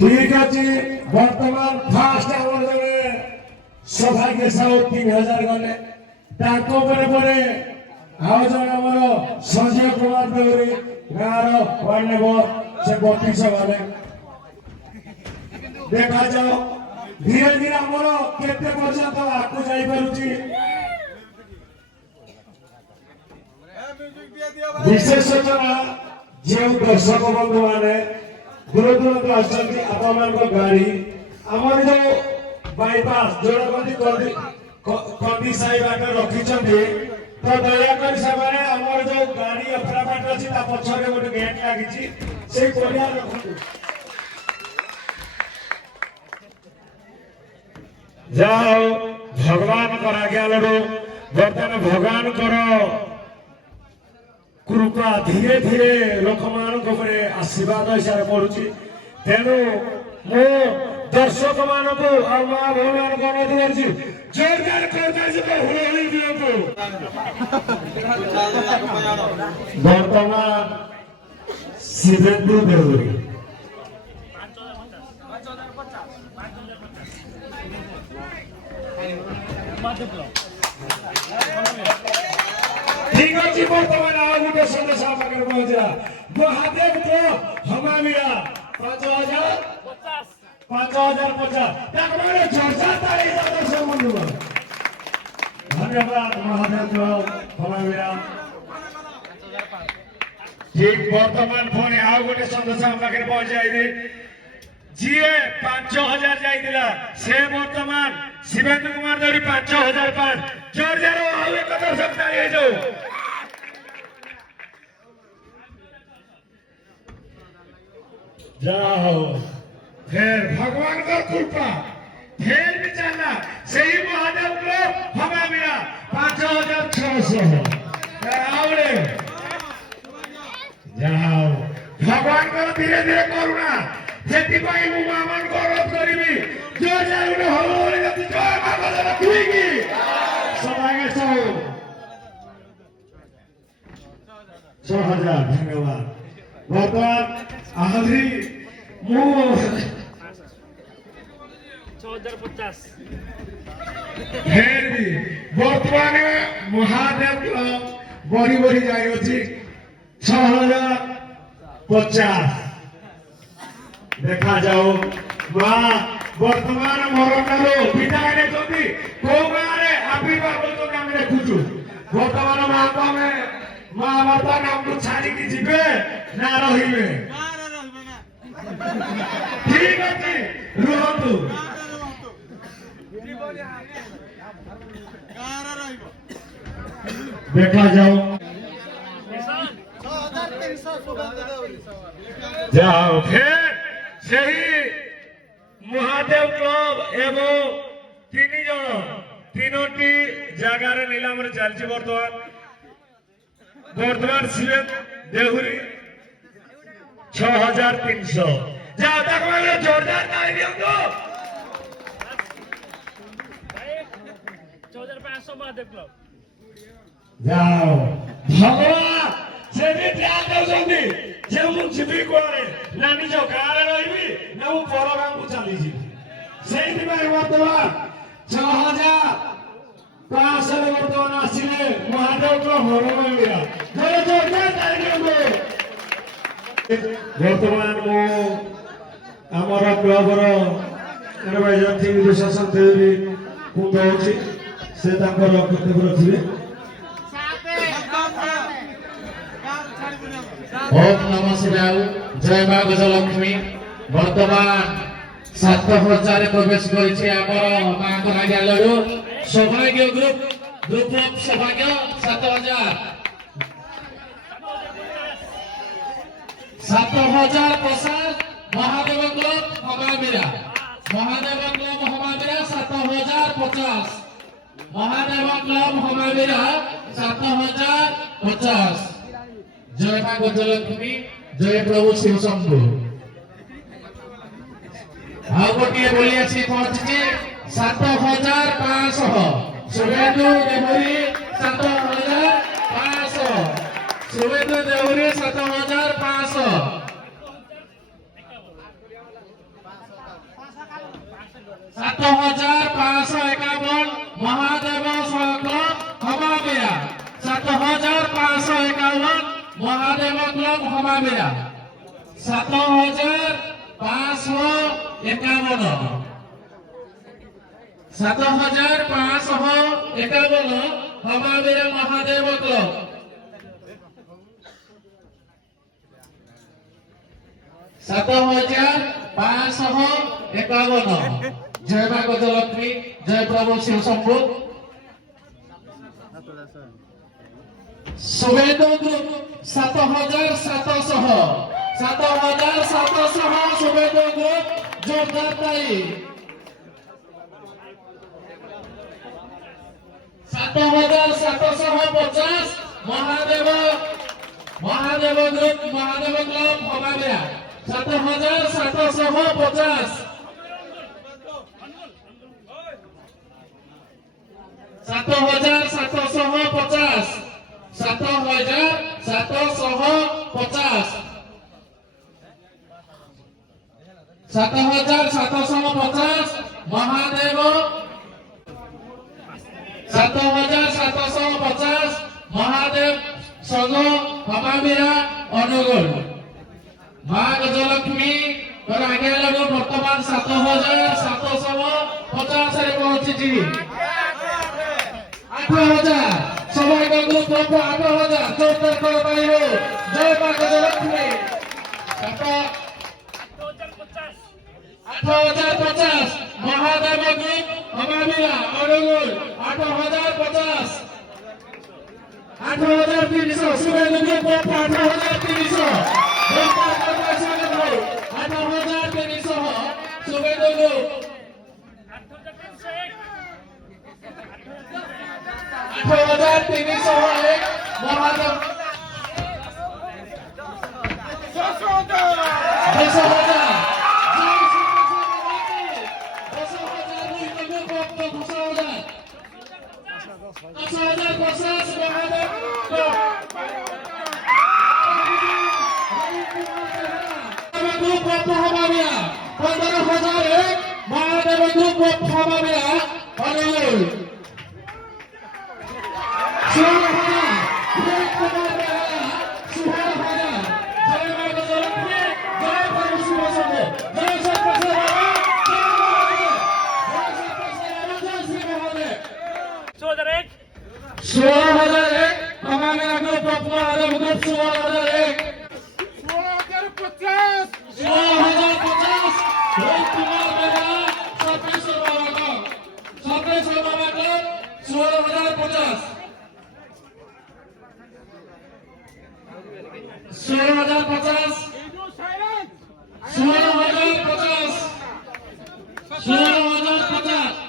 ठीक अच्छे बर्तमान फास्ट आवर जने सौभाग्य साहू 3000 गले ताको परे आओ जने हमर संजय कुमार देवरी गार वार्ड नंबर से 32 गले देखा जाओ धीरे धीरे हमर केते पर्यंत आकु जाई परुची विशेष सूचना जो दर्शक बंधु माने दूर दूर तो आसती आपण गाड़ी आमर जो बाईपास जोड़ा कंदी साई बाटे रखी तो दयाकर से आमर जो गाड़ी अफरा बाट अच्छी पछरे गोटे गेट लगी से पड़िया रखु जाओ भगवान कर आज्ञा लड़ो बर्तमान भगवान करो कृपा धीरे धीरे लोक मान आशीर्वाद हिसाब से पड़ुची तेणु मो दर्शक मान को माँ भौन मान को अनुरोध जोरदार वर्तमान शिवेंद्र देवरी ठीक अच्छी बर्तमान आओ गोटे सदस्य पाखे पहुंचा महादेव को हमारा 5050 चर्चा धन्यवाद महादेव को हमारा ठीक वर्तमान फोन आओ गोटे सदस्य पाखे पहुंचा जी 5000 जाइला से वर्तमान शिवेंद्र कुमार देवरी 5005 जोर जोर आओ एक दर्शक ताली जो जाओ फिर भगवान का कृपा फिर भी चलना सही महादेव को हमें मिला 5600 आओ रे जाओ भगवान को धीरे धीरे करुणा जेति पाई मु मामन को रोध करिबी जो जाउने हो रे जति जय माता रखीगी सदागे सो 6000 धन्यवाद वर्तमान आखिरी मु 6050 फिर भी वर्तमान महादेव बड़ी बड़ी जाई अछि 6050 देखा जाओ माँ वर्तमान मरण विदाय ने को गाँव आविर्भाव तो नाम देखुचु वर्तमान माँ को हमें माँ बापा नाम को छाड़ी की जीवे ना रही ठीक अच्छे रुहतु देखा जाओ जाओ फिर सही महादेव क्लब एवं 3 जन 3टी जगार नीलाम चलती वर्तमान शिवेंद्र देवरी 6300 जाओ तक जोरदार ताली दियो 4500 महादेव क्लब जाओ भगवान से भी ध्यान दे जे मु जीवी कोरे नानी जो गारे रहिबी ना मु परगाम को चली जी सेहि बार वर्तमान 6000 वर्तमान आसिले महादेव को हरम मिला जोर जोर वर्तमान मु हमर क्लब रो निर्वाचन विशेषण देवी कुंभ होची से तांकर कर्तव्य रखिबे ओम नमः शिवाय जय मां गजलक्ष्मी वर्तमान 7000 प्रवेश करिছে हमर मां को आज्ञा लडो सौभाग्य ग्रुप ऑफ सौभाग्य 7000 प्रसाद महादेव क्लब हमामीरा 7050 महादेव क्लब हमामीरा 7050 जय मां गजलक्ष्मी जय प्रभु शिव शंभु आउ गोटे बोली आसी पहुंची 7500 सुवेदु Deori 7500 सुवेदु Deori 7500 Hamamira 1551 1551 Hamamira Mahadeva Club 1551 जय मां गजलक्ष्मी जय प्रभु शिव शंभु सुवेदो ग्रुप 7700 सुवेदो ग्रुप जोरदार ताली 7750 महादेव ग्रुप महादेव क्लब हमारा 7750 7750 7750 महादेव 7750 महादेव संघ हमामीरा अनुगुल मां गजलक्ष्मी पर आगे लगो वर्तमान 7750 रे पहुंची 8000 सबाई का ग्रुप प्रभु 8000 जोरदार कर पाई हो जय मां गजलक्ष्मी 8050 महादेव ग्रुप हमामीरा अनुगुल 8050 8300 सुबह ग्रुप 8300 जोरदार कर पाई स्वागत हो 8300 सुबह group 8301 Mahadev 15,001 Mahadev group Hamamira Anugul 16,001 Hamamira group Mahadev group 16,001 16,050 Rohit Kumar Behera 2700 बाबा 16,050 16,050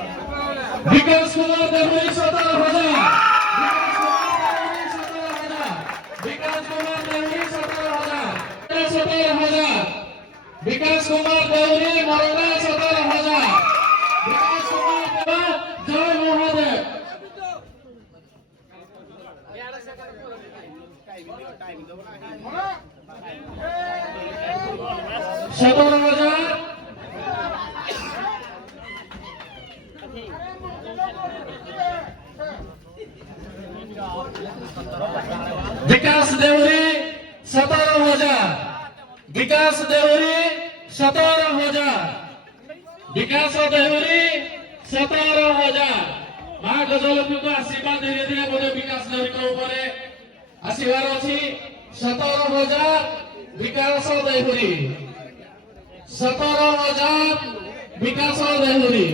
विकास कुमार देवरी 17,000 विकास कुमार देवरी 17,000 विकास कुमार देवरी मरना 17,000 विकास कुमार देवा जय महादेव 17,000 विकास देवरी 17,000 विकास देवरी 17,000 विकास देवरी 17,000 मां गजलक्ष्मी को आशीर्वाद धीरे धीरे बोले विकास देवरी को ऊपर आशीर्वाद अच्छी 17,000 विकास देवरी 17,000 विकास देवरी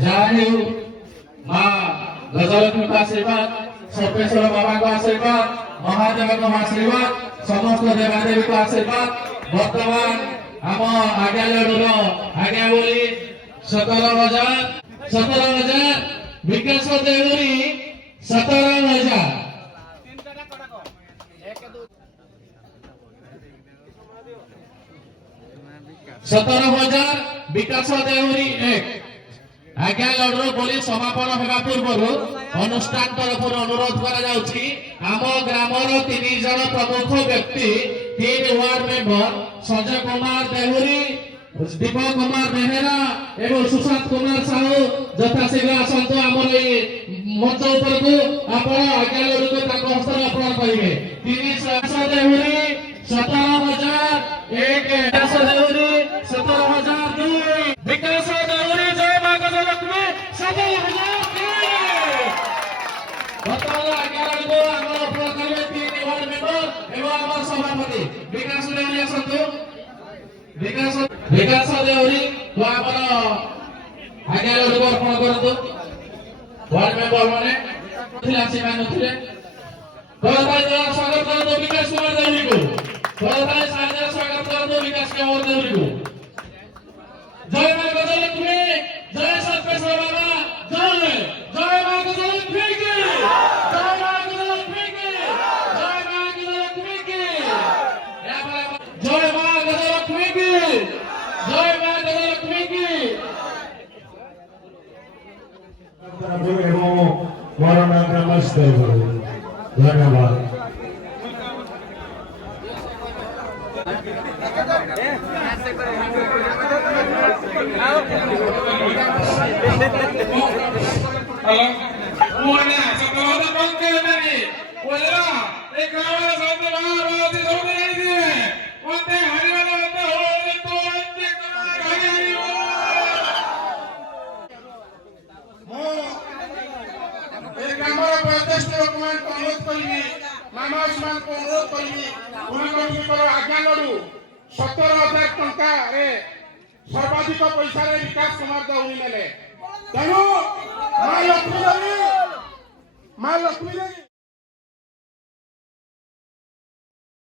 जय मां गजलक्ष्मी का आशीर्वाद सर्वेश्वर बाबा का आशीर्वाद महादेव का आशीर्वाद समस्त देवादेवी का आशीर्वाद वर्तमान हम आगे आगे बोली 17,000 विकास देवरी 17,000 17,000 विकास देवरी 1 आज्ञा लड़ू बोली समापन होगा पूर्व अनुष्ठान तरफ अनुरोध आम ग्रामर 3 जन प्रमुख व्यक्ति 3 वार्ड मेंबर संजय कुमार देहुरी दीपक कुमार बेहेरा एवं सुशांत कुमार साहू यथाशीघ्र आसतु आम मंच उपरकू आप आज्ञा लड़ू को हस्तर अर्पण करेंगे 3 देहुरी 17,001 देहुरी 17,002 विकास देहुरी जय मां गजलक्ष्मी 17,003 बर्तमान आज्ञा लड़ू को आम अर्पण करेंगे 3 वार्ड मेंबर एवं आम सभापति विकास देहुरी आसतु विकास देहुरी को आमर आज्ञा लड़ू को अर्पण करतु वार्ड मेंबर माने आसीमा नथिले स्वागत कर दो विकास कुमार देहुरी को स्वागत कर दो विकास कुमार देहुरी को जय मां गजलक्ष्मी जय सतपेश्वर बाबा जय मां गजलक्ष्मी की जय मां गजलक्ष्मी की जय मां गजलक्ष्मी की जय मां गजलक्ष्मी की जय मां गजलक्ष्मी की एवं मोर नाम नमस्ते धन्यवाद। Halo, semuanya setelah bangke dari wala एक रावण सामने महाभारती सोने नहीं दिए वंदे हरिवल वंदे होले तो वंदे कुमार हरि मो एक हमारा प्रतिष्ठित डॉक्यूमेंट को अनुरोध करिए मामा उस्मान को अनुरोध करिए उन्हें पर आज्ञा लड़ू 17,000 टंका रे सर्वाधिक पैसा रे विकास कुमार देहुरी नेले तेणु मां लक्ष्मी देवी